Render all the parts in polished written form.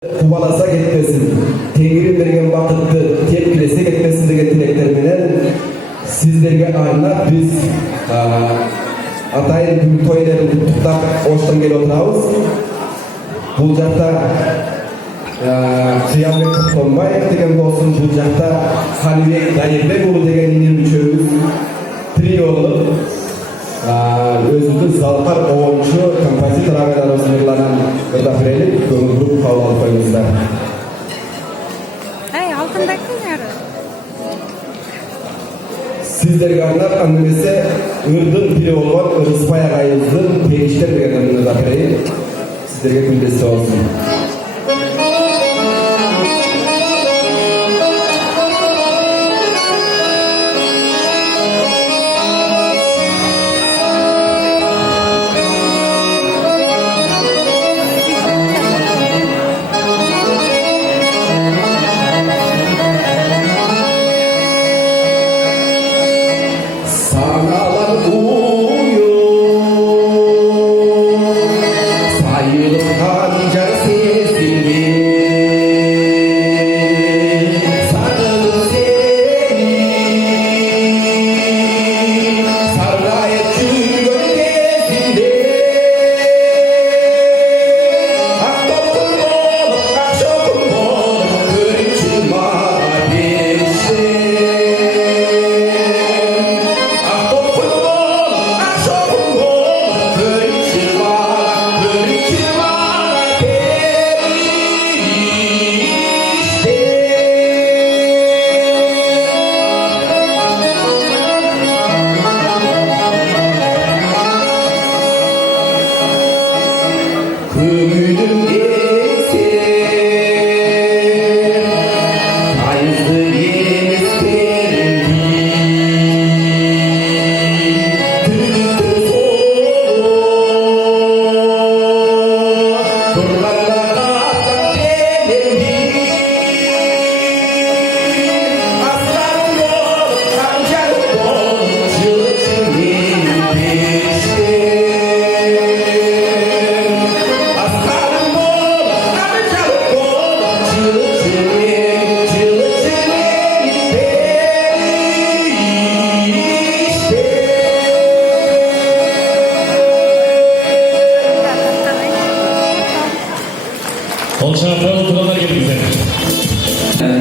Kubalasa ketmesin, Tengri bergen vakitty tepkilese ketmesin degen tilekler menen sizlerge arnap biz atayın gün toylarını tutup oştan gelip oturabız. Bu jakta Kıyamet Kutlanbayev degen dostum, bu jakta Halibek Dayırbekulu degen inin üçöbüz triolu özümüz Zalkar oyuncu, kompozitör ağalarımız yıllanan ödafirelik kömür grup kavlalı koymuşlar. Hey, altındaki nere? Sizlerge arnap annemese ırdın biri olan Rıspay ağayımыздın perişler beğenen ödafireyi sizlerge gündesi olsun.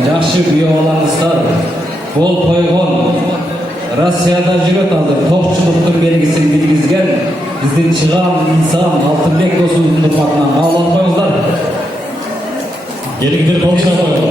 Жақшы биолаңыздар, бол тойгон, Россияда жүрөт алды, топчулуктун белгисин билгизген биздин чыгам инсан Алтынбек досубуздун урматына кабыл алып коюңуздар. Келиңдер болуша коелу.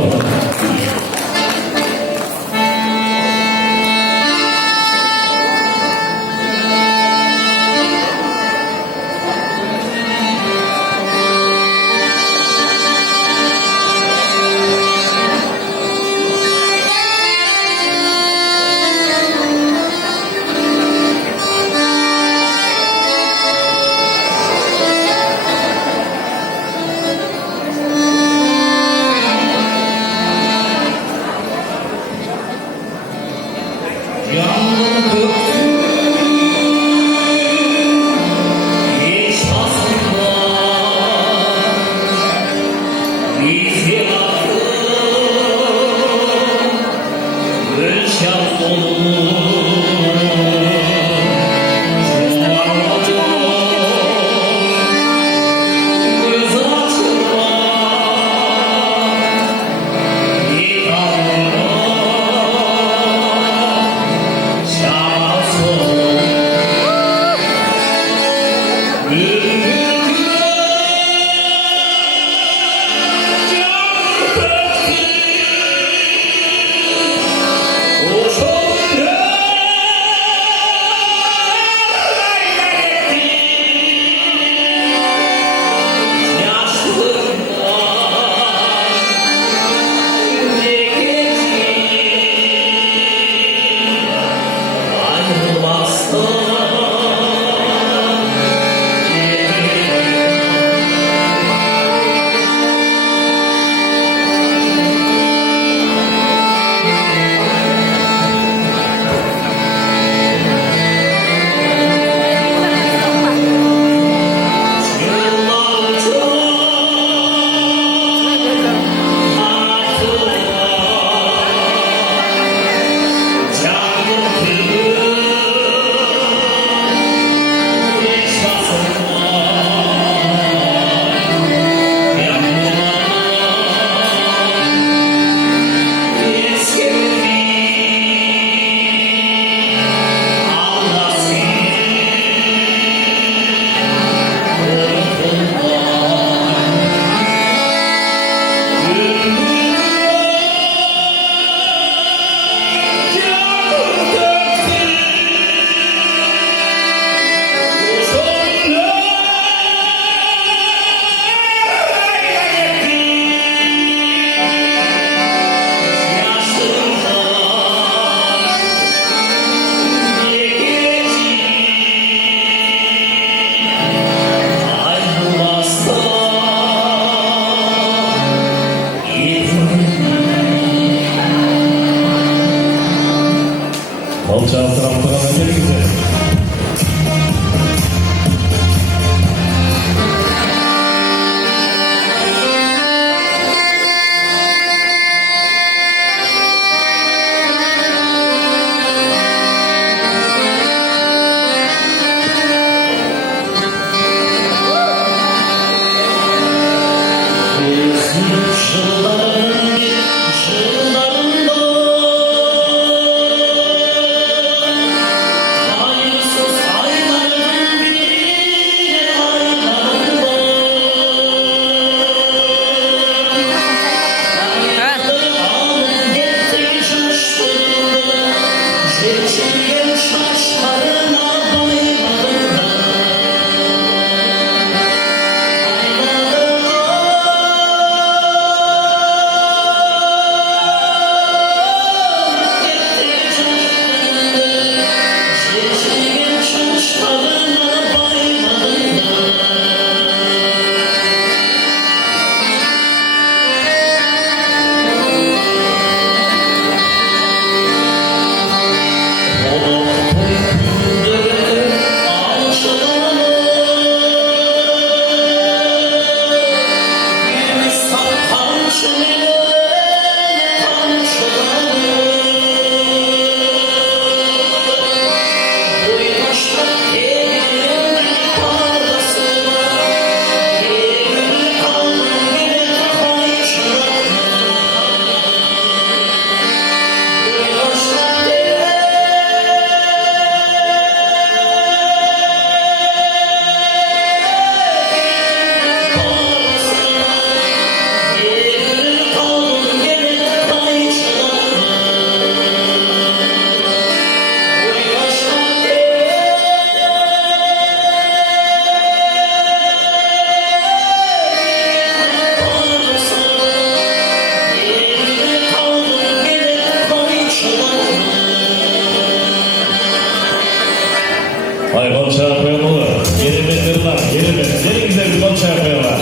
Hayır, konuşarak koyamalı. Gerilmediler, gerilmediler. Gelin güzel bir konuşarak koyamalı.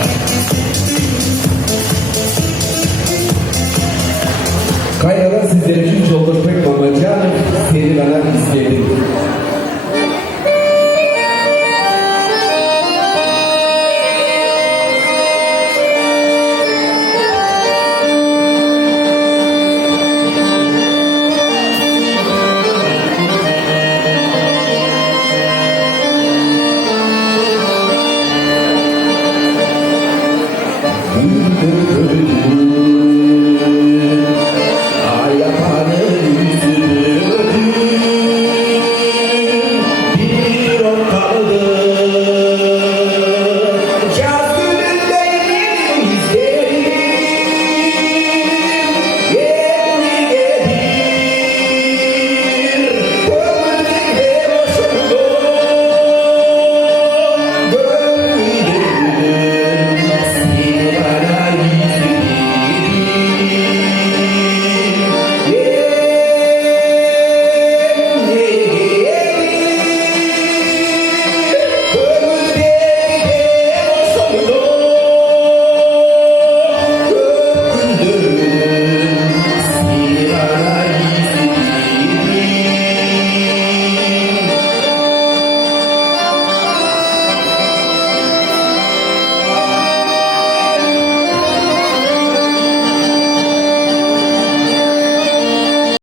Kaynana sizler için Çoldur Pek Mamaca seni bana istedi.